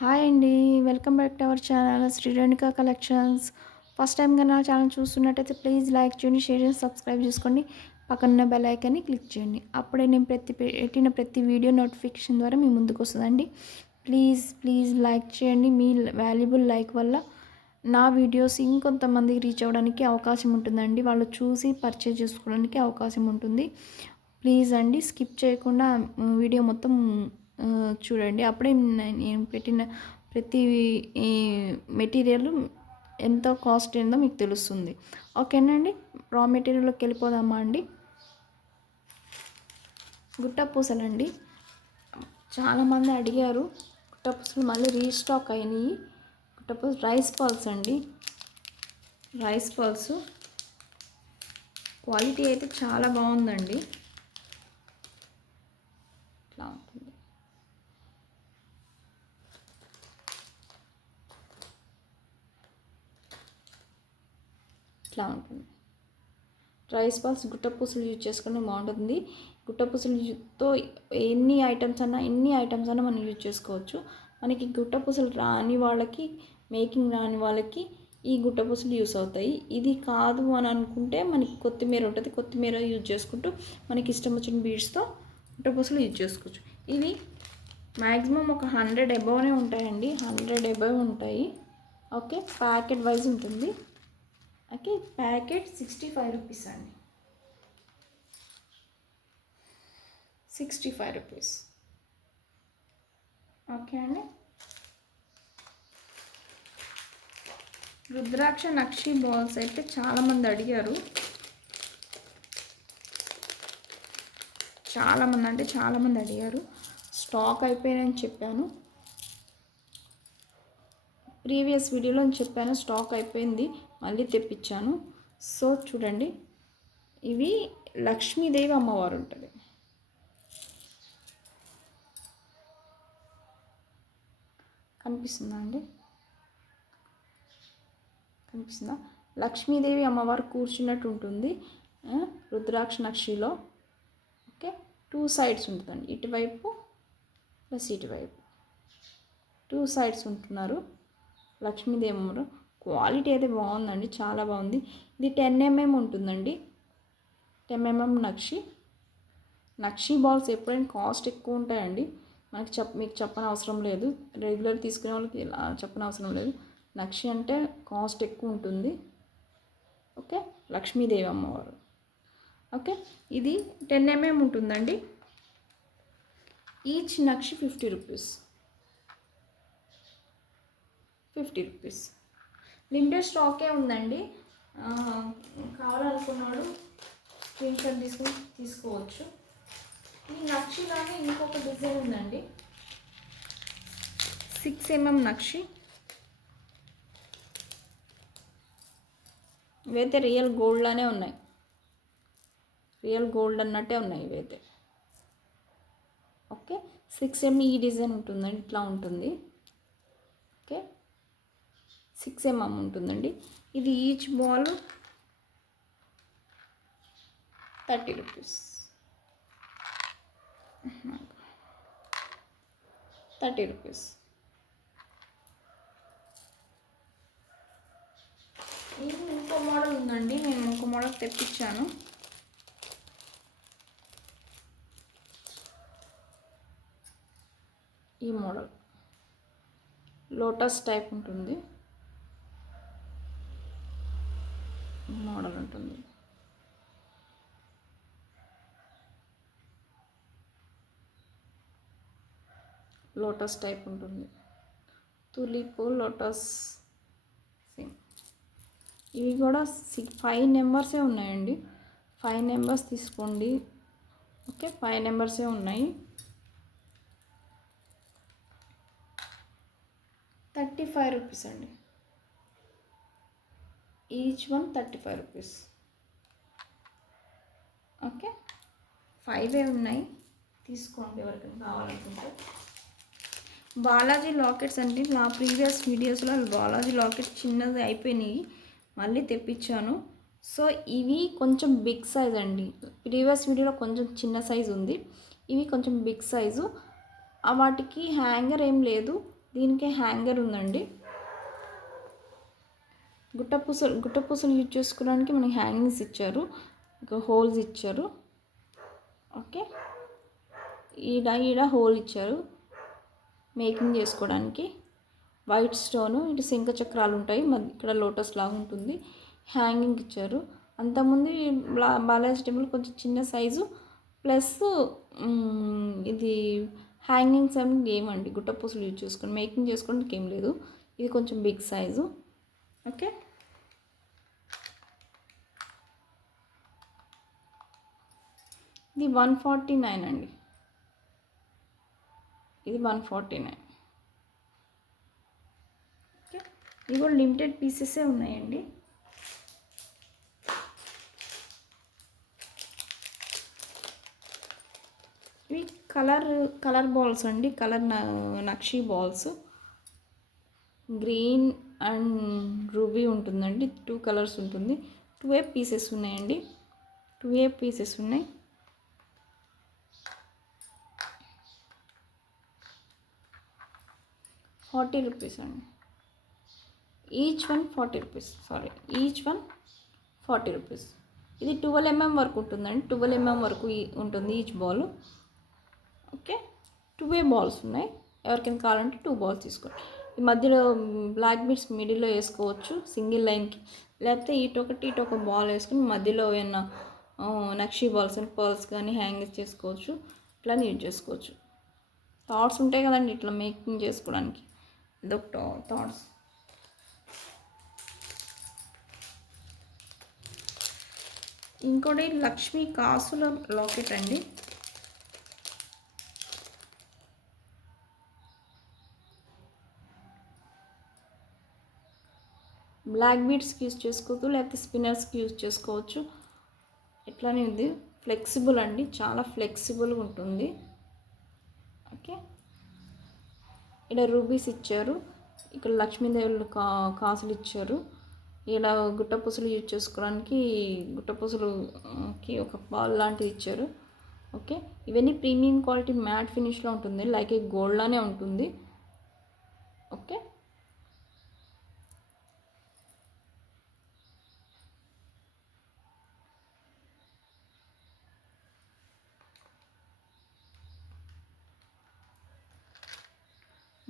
Hi అండి. Welcome back to our channel Sri Renuka collections. First time కన్నా channel చూస్తున్నట్టయితే please like చేయండి, షేర్ చేసి సబ్స్క్రైబ్ చేసుకోండి. పక్కన బెల్ ఐకాన్ని క్లిక్ చేయండి. అప్పుడే నేను పెట్టిన ప్రతి వీడియో నోటిఫికేషన్ ద్వారా మీ ముందుకు వస్తుందండి. ప్లీజ్ ప్లీజ్ లైక్ చేయండి. మీ వాల్యుబుల్ లైక్ వల్ల నా వీడియోస్ ఇంకొంతమందికి రీచ్ అవ్వడానికి అవకాశం ఉంటుందండి. వాళ్ళు చూసి పర్చేజ్ చేసుకోవడానికి అవకాశం ఉంటుంది. ప్లీజ్ అండి, స్కిప్ చేయకుండా వీడియో మొత్తం చూడండి. అప్పుడే నేను పెట్టిన ప్రతి మెటీరియల్ ఎంతో కాస్ట్ ఏందో మీకు తెలుస్తుంది. ఓకేనండి, రా మెటీరియల్లోకి వెళ్ళిపోదామా అండి. గుట్ట పూసలండి, చాలామంది అడిగారు. గుట్ట పూసలు మళ్ళీ రీస్టాక్ అయినాయి. గుట్ట పూసలు రైస్ పల్స్ అండి. రైస్ పల్స్ క్వాలిటీ అయితే చాలా బాగుందండి. ఇట్లా ఉంటుంది. ఇట్లా ఉంటుంది. రైస్ బాల్స్ గుట్ట పూసలు యూజ్ చేసుకుంటే బాగుంటుంది. గుట్ట పూసలతో ఎన్ని ఐటమ్స్ అన్నా మనం యూజ్ చేసుకోవచ్చు. మనకి గుట్ట పూసలు రాని వాళ్ళకి, మేకింగ్ రాని వాళ్ళకి ఈ గుట్ట పూసలు యూస్ అవుతాయి. ఇది కాదు అని అనుకుంటే మనకి కొత్తిమీర ఉంటుంది. కొత్తిమీర యూజ్ చేసుకుంటూ మనకి ఇష్టం వచ్చిన బీడ్స్తో గుట్ట పూసలు యూజ్ చేసుకోవచ్చు. ఇవి మ్యాక్సిమం ఒక 100 అబౌవ్నే ఉంటాయండి. 100 అబౌవ్ ఉంటాయి. ఓకే, ప్యాకెట్ వైజ్ ఉంటుంది. ఓకే, ప్యాకెట్ 65 రూపీస్ అండి. 65 రూపీస్. ఓకే అండి. రుద్రాక్ష నక్షి బాల్స్ అయితే చాలామంది అడిగారు. చాలామంది అడిగారు. స్టాక్ అయిపోయాయని చెప్పాను. ప్రీవియస్ వీడియోలో చెప్పాను స్టాక్ అయిపోయింది, మళ్ళీ తెప్పించాను. సో చూడండి, ఇవి లక్ష్మీదేవి అమ్మవారు ఉంటుంది. కనిపిస్తుందా అండి? కనిపిస్తుందా? లక్ష్మీదేవి అమ్మవారు కూర్చున్నట్టు ఉంటుంది రుద్రాక్ష నక్షిలో. ఓకే, 2 సైడ్స్ ఉంటుందండి. ఇటువైపు ప్లస్ ఇటువైపు 2 సైడ్స్ ఉంటున్నారు లక్ష్మీదేవి అమ్మవారు. క్వాలిటీ అయితే బాగుందండి, చాలా బాగుంది. ఇది 10 mm ఉంటుందండి. 10 mm నక్షి బాల్స్ ఎప్పుడైనా కాస్ట్ ఎక్కువ ఉంటాయండి. మీకు చెప్పనవసరం లేదు. రెగ్యులర్ తీసుకునే వాళ్ళకి చెప్పనవసరం లేదు. నక్షి అంటే కాస్ట్ ఎక్కువ ఉంటుంది. ఓకే, లక్ష్మీదేవి అమ్మవారు. ఓకే, ఇది 10 mm ఉంటుందండి. ఈచ్ నక్షి 50 రూపీస్. 50 రూపీస్. లిమిటెడ్ స్టాకే ఉందండి. కావాలనుకున్నాడు స్క్రీన్ షాట్ తీసుకొని తీసుకోవచ్చు. ఈ నక్షిలానే ఇంకొక డిజైన్ ఉందండి. 6 mm నక్షి. ఇవైతే రియల్ గోల్డ్ లానే ఉన్నాయి. రియల్ గోల్డ్ అన్నట్టే ఉన్నాయి ఇవైతే. ఓకే, 6 mm ఈ డిజైన్ ఉంటుందండి. ఇట్లా ఉంటుంది. ఓకే, 6 mm ఉంటుందండి. ఇది ఈచ్ బాల్ 30 రూపీస్. 30 రూపీస్. ఇది ఇంకో మోడల్ ఉందండి. నేను ఇంకో మోడల్ తెప్పించాను. ఈ మోడల్ లోటస్ టైప్ ఉంటుంది. మోడల్ ఉంటుంది. లోటస్ టైప్ ఉంటుంది. తులిపు లోటస్ సేమ్. ఇవి కూడా 5 నెంబర్సే ఉన్నాయండి. 5 నెంబర్స్ తీసుకోండి. ఓకే, 5 నెంబర్సే ఉన్నాయి. 35 రూపీస్ అండి. Each one 35 rupees. ఓకే, 5 ఉన్నాయి. తీసుకోండి ఎవరికైనా కావాలనుకుంటే. బాలాజీ లాకెట్స్ అండి. నా ప్రీవియస్ వీడియోస్లో బాలాజీ లాకెట్స్ చిన్నది అయిపోయినాయి, మళ్ళీ తెప్పించాను. సో ఇవి కొంచెం బిగ్ సైజ్ అండి. ప్రీవియస్ వీడియోలో కొంచెం చిన్న సైజు ఉంది, ఇవి కొంచెం బిగ్ సైజు. వాటికి హ్యాంగర్ ఏం లేదు, దీనికి హ్యాంగర్ ఉందండి. గుట్టపూసలు యూజ్ చేసుకోవడానికి మనకి హ్యాంగింగ్స్ ఇచ్చారు, ఇంకా హోల్స్ ఇచ్చారు. ఓకే, ఈడ హోల్ ఇచ్చారు మేకింగ్ చేసుకోవడానికి. వైట్ స్టోను, ఇటు శంఖ చక్రాలు ఉంటాయి, ఇక్కడ లోటస్ లాగా ఉంటుంది. హ్యాంగింగ్ ఇచ్చారు. అంతకుముందు బాలాజీ టెంపుల్ కొంచెం చిన్న సైజు, ప్లస్ ఇది హ్యాంగింగ్స్ అనేది ఏమండి గుట్టపూసలు యూజ్ చేసుకొని మేకింగ్ చేసుకోవడానికి ఏం లేదు. ఇది కొంచెం బిగ్ సైజు. ఓకే, ఇది 149 అండి. ఇది 149. ఓకే, ఇవి కూడా లిమిటెడ్ పీసెసే ఉన్నాయండి. ఇవి కలర్ బాల్స్ అండి, నక్షి బాల్స్. గ్రీన్ అండ్ రూబీ ఉంటుందండి, 2 కలర్స్ ఉంటుంది. 2A పీసెస్ ఉన్నాయండి, 2A పీసెస్ ఉన్నాయి. ₹40 అండి. Each one ₹40. ఇది 12 mm వరకు ఉంటుందండి, 12 mm వరకు ఉంటుంది each ball. Okay, 2A balls ఉన్నాయి. ఎవరికైనా కావాలంటే 2 బాల్స్ తీసుకోండి. ఈ మధ్యలో బ్లాక్ బీడ్స్ మిడిల్లో వేసుకోవచ్చు సింగిల్ లైన్కి, లేకపోతే ఇటొక బాల్ వేసుకుని మధ్యలో ఏమన్నా నక్షి బాల్స్ అని పర్ల్స్ కానీ హ్యాంగ్ చేసుకోవచ్చు, ఇట్లా యూజ్ చేసుకోవచ్చు. థాట్స్ ఉంటాయి కదండి ఇట్లా మేకింగ్ చేసుకోవడానికి, ఇదొక థాట్స్. ఇంకోటి లక్ష్మీ కాసుల లాకెట్ అండి. బ్లాక్ బీడ్స్కి యూజ్ చేసుకోవచ్చు, లేకపోతే స్పిన్నర్స్కి యూజ్ చేసుకోవచ్చు. ఇట్లానే ఉంది, ఫ్లెక్సిబుల్ అండి, చాలా ఫ్లెక్సిబుల్గా ఉంటుంది. ఓకే, ఇక్కడ రూబీస్ ఇచ్చారు, ఇక్కడ లక్ష్మీదేవులు కాసులు ఇచ్చారు. ఇలా గుట్టపూసలు యూజ్ చేసుకోవడానికి గుట్టపూసలుకి ఒక బాల్ లాంటిది ఇచ్చారు. ఓకే, ఇవన్నీ ప్రీమియం క్వాలిటీ మ్యాట్ ఫినిష్లో ఉంటుంది, లైక్ ఏ గోల్డ్లానే ఉంటుంది. ఓకే,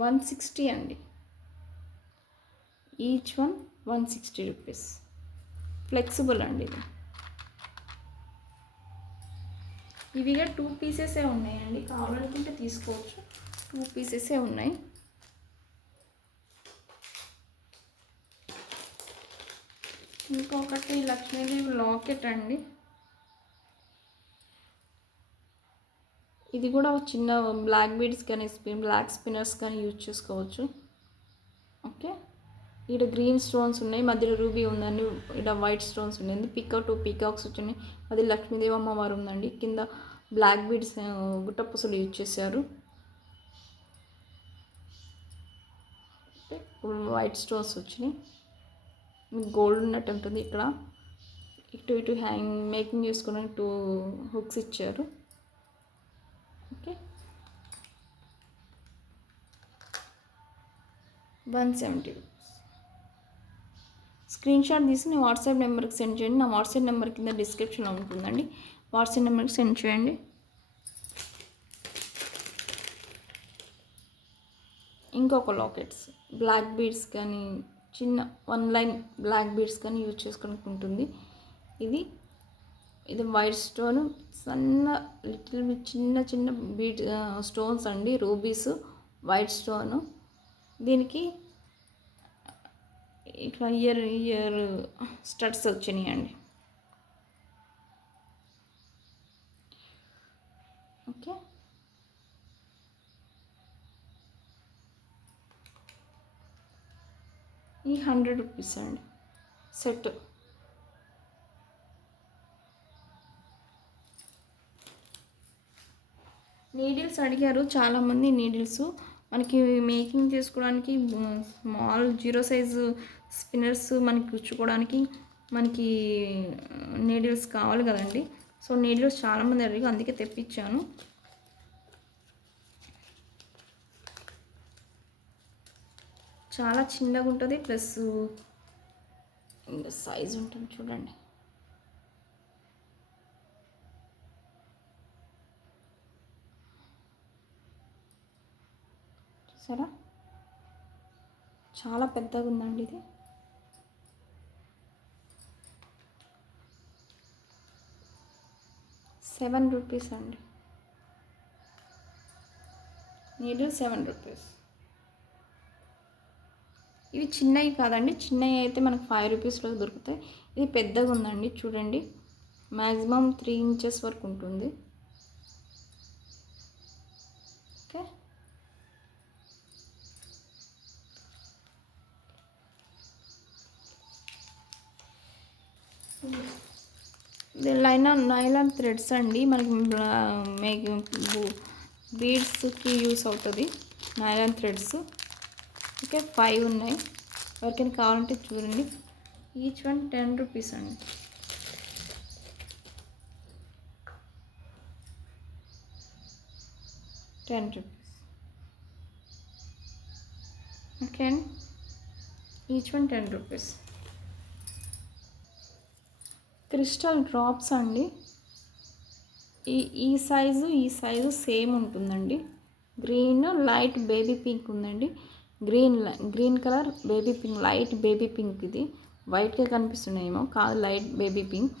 ₹160 అండి. Each one ₹160. ఫ్లెక్సిబుల్ అండి ఇది. ఇవిగా 2 పీసెసే ఉన్నాయండి, కావాలనుకుంటే తీసుకోవచ్చు. 2 పీసెసే ఉన్నాయి. ఇంకొకటి లక్ష్మీదేవి లాకెట్ అండి. ఇది కూడా చిన్న బ్లాక్ బీడ్స్ కానీ బ్లాక్ స్పిన్నర్స్ కానీ యూజ్ చేసుకోవచ్చు. ఓకే, ఇక్కడ గ్రీన్ స్టోన్స్ ఉన్నాయి, మధ్యలో రూబీ ఉందండి, ఇక్కడ వైట్ స్టోన్స్ ఉన్నాయి, 2 పీకాక్స్ వచ్చినాయి, అది లక్ష్మీదేవి అమ్మవారు ఉందండి. కింద బ్లాక్ బీడ్స్ గుట్టపూసలు యూజ్ చేశారు. వైట్ స్టోన్స్ వచ్చినాయి, గోల్డ్ ఉన్నట్టు ఉంటుంది. ఇక్కడ ఇటు మేకింగ్ చేసుకోవడానికి 2 హుక్స్ ఇచ్చారు. ఓకే, ₹170. స్క్రీన్ షాట్ తీసి నేను వాట్సాప్ నెంబర్కి సెండ్ చేయండి. నా వాట్సాప్ నెంబర్ కింద డిస్క్రిప్షన్లో ఉంటుందండి, వాట్సాప్ నెంబర్కి సెండ్ చేయండి. ఇంకొక లాకెట్స్ బ్లాక్ బీడ్స్ కానీ చిన్న 1 లైన్ బ్లాక్ బీడ్స్ కానీ యూజ్ చేసుకోవడానికి ఉంటుంది. ఇది వైట్ స్టోన్, సన్న లిటిల్ చిన్న బీడ్ స్టోన్స్ అండి, రూబీస్, వైట్ స్టోను. దీనికి ఇట్లా ఇయర్ స్టడ్స్ వచ్చినాయండి. ఓకే, ఈ ₹100 అండి సెట్. నీడిల్స్ అడిగారు చాలామంది. నీడిల్స్ మనకి మేకింగ్ చేసుకోవడానికి స్మాల్ 0 సైజు స్పిన్నర్స్ మనకి కుచ్చుకోవడానికి మనకి నీడిల్స్ కావాలి కదండి. సో నీడిల్స్ చాలామంది అడిగి అందుకే తెప్పించాను. చాలా చిన్నగా ఉంటుంది, ప్లస్ ఇంకా సైజ్ ఉంటుంది చూడండి. చూసారా చాలా పెద్దగా ఉందండి ఇది. ₹7 అండి. నీడిల్ ₹7. ఇవి చిన్నవి కాదండి, చిన్నవి అయితే మనకు ₹5లో దొరుకుతాయి. ఇది పెద్దగా ఉందండి చూడండి, మ్యాక్సిమం 3 ఇంచెస్ వరకు ఉంటుంది. ఓకే, ఇది నైలాన్ థ్రెడ్స్ అండి, మనకి బీడ్స్కి యూస్ అవుతుంది నైలాన్ థ్రెడ్స్. ఓకే, 5 ఉన్నాయి, ఎవరికైనా కావాలంటే చూడండి. ఈచ్ వన్ ₹10 అండి. ₹10. ఓకే అండి, ఈచ్ వన్ ₹10. క్రిస్టల్ డ్రాప్స్ అండి. ఈ సైజు సేమ్ ఉంటుందండి. గ్రీన్ లైట్ బేబీ పింక్ ఉందండి. Green colour baby pink, light baby pink. ఇది వైట్గా కనిపిస్తున్నాయేమో, కాదు లైట్ బేబీ పింక్.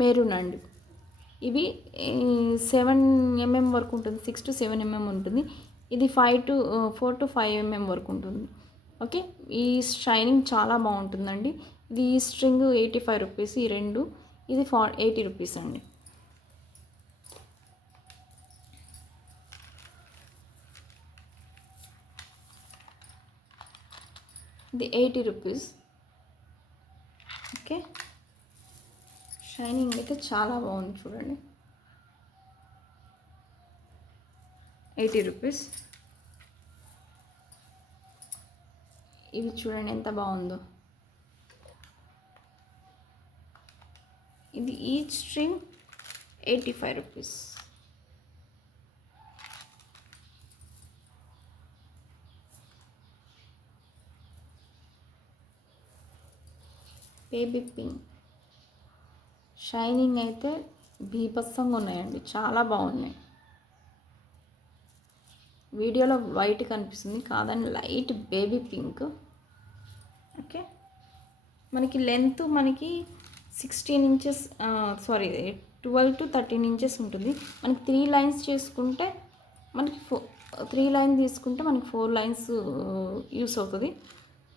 మెరూన్ అండి. ఇవి 7 mm వరకు ఉంటుంది, 6 to 7 mm ఉంటుంది. ఇది 4 to 5 mm వరకు ఉంటుంది. ఓకే, ఈ షైనింగ్ చాలా బాగుంటుందండి. ఇది ఈ స్ట్రింగ్ ₹85, ఈ రెండు. ఇది ₹80 అండి. ఇది ₹80. ఓకే, షైనింగ్ అయితే చాలా బాగుంది చూడండి. ₹80. ఇవి చూడండి ఎంత బాగుందో. ఇది each string ₹85. Baby pink shining అయితే బీభత్సంగా ఉన్నాయండి, చాలా బాగున్నాయి. వీడియోలో వైట్ కనిపిస్తుంది, కాదని లైట్ బేబీ పింక్. ఓకే, మనకి లెంత్ 16 ఇంచెస్, 12 to 13 ఇంచెస్ ఉంటుంది. మనకి 3 లైన్స్ చేసుకుంటే మనకి 3 లైన్ తీసుకుంటే మనకి 4 లైన్స్ యూస్ అవుతుంది.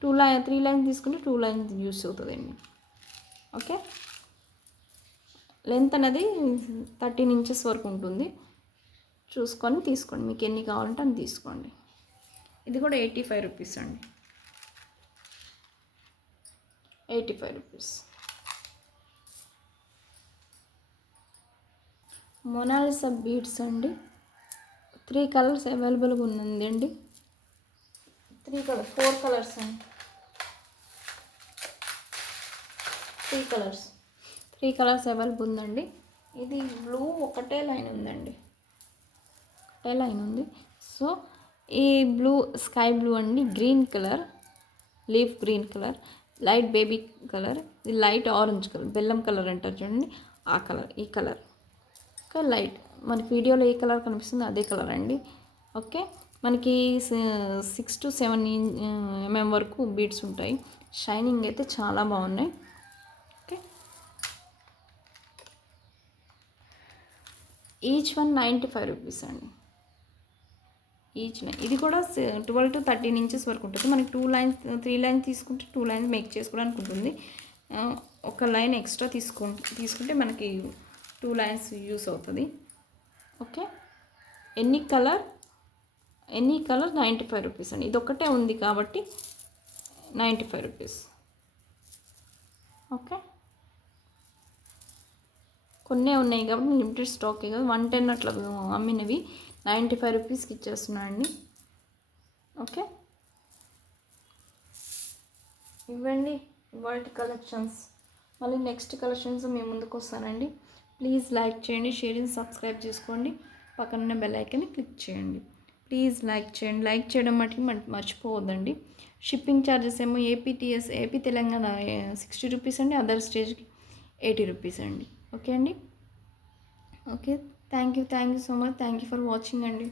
3 లైన్స్ తీసుకుంటే 2 లైన్స్ యూస్ అవుతుంది అండి. ఓకే, లెంత్ అనేది 13 ఇంచెస్ వరకు ఉంటుంది. చూసుకొని తీసుకోండి, మీకు ఎన్ని కావాలంటే అన్ని తీసుకోండి. ఇది కూడా ₹85 అండి. ₹85. మొనాలిసా బీడ్స్ అండి. 3 కలర్స్ అవైలబుల్గా ఉందండి. 4 కలర్స్ అండి. 3 కలర్స్ అవైలబుల్ ఉందండి. ఇది బ్లూ ఒకటే లైన్ ఉందండి, ఒకటే లైన్ ఉంది. సో ఈ బ్లూ స్కై బ్లూ అండి, green colour, leaf green colour, light baby colour, ఇది లైట్ ఆరెంజ్ కలర్, బెల్లం కలర్ అంటారు చూడండి, ఆ కలర్, ఈ కలర్. ఓకే, లైట్ మనకి వీడియోలో ఏ కలర్ కనిపిస్తుందో అదే కలర్ అండి. ఓకే, మనకి 6 to 7 mm వరకు బీడ్స్ ఉంటాయి. షైనింగ్ అయితే చాలా బాగున్నాయి. ఓకే, ఈచ్ వన్ ₹95 అండి. ఇది కూడా 12 to 13 ఇంచెస్ వరకు ఉంటుంది. మనకి 3 లైన్స్ తీసుకుంటే 2 లైన్స్ మేక్ చేసుకోవడానికి ఉంటుంది. ఒక లైన్ ఎక్స్ట్రా తీసుకుంటే మనకి 2 లైన్స్ యూస్ అవుతుంది. ఓకే, ఎనీ కలర్ ₹95 అండి. ఇది ఒకటే ఉంది కాబట్టి ₹95. ఓకే, కొన్నే ఉన్నాయి కాబట్టి లిమిటెడ్ స్టాక్ కదా, 110 అట్లా అమ్మినవి ₹95కి ఇచ్చేస్తున్నానండి. ఓకే, ఇవ్వండి ఇవాల్టి కలెక్షన్స్. మళ్ళీ నెక్స్ట్ కలెక్షన్స్ మేము ముందుకు వస్తానండి. ప్లీజ్ లైక్ చేయండి, షేర్ అండ్ సబ్స్క్రైబ్ చేసుకోండి, పక్కన బెల్ ఐకాన్ని క్లిక్ చేయండి. ప్లీజ్ లైక్ చేయండి. లైక్ చేయడం మటుకు మర్చిపోవద్దండి. షిప్పింగ్ ఛార్జెస్ ఏమో ఏపీ తెలంగాణ 60 రూపీస్ అండి. అదర్ స్టేట్కి 80 రూపీస్ అండి. ఓకే అండి. Okay. Thank you so much. Thank you for watching అండి.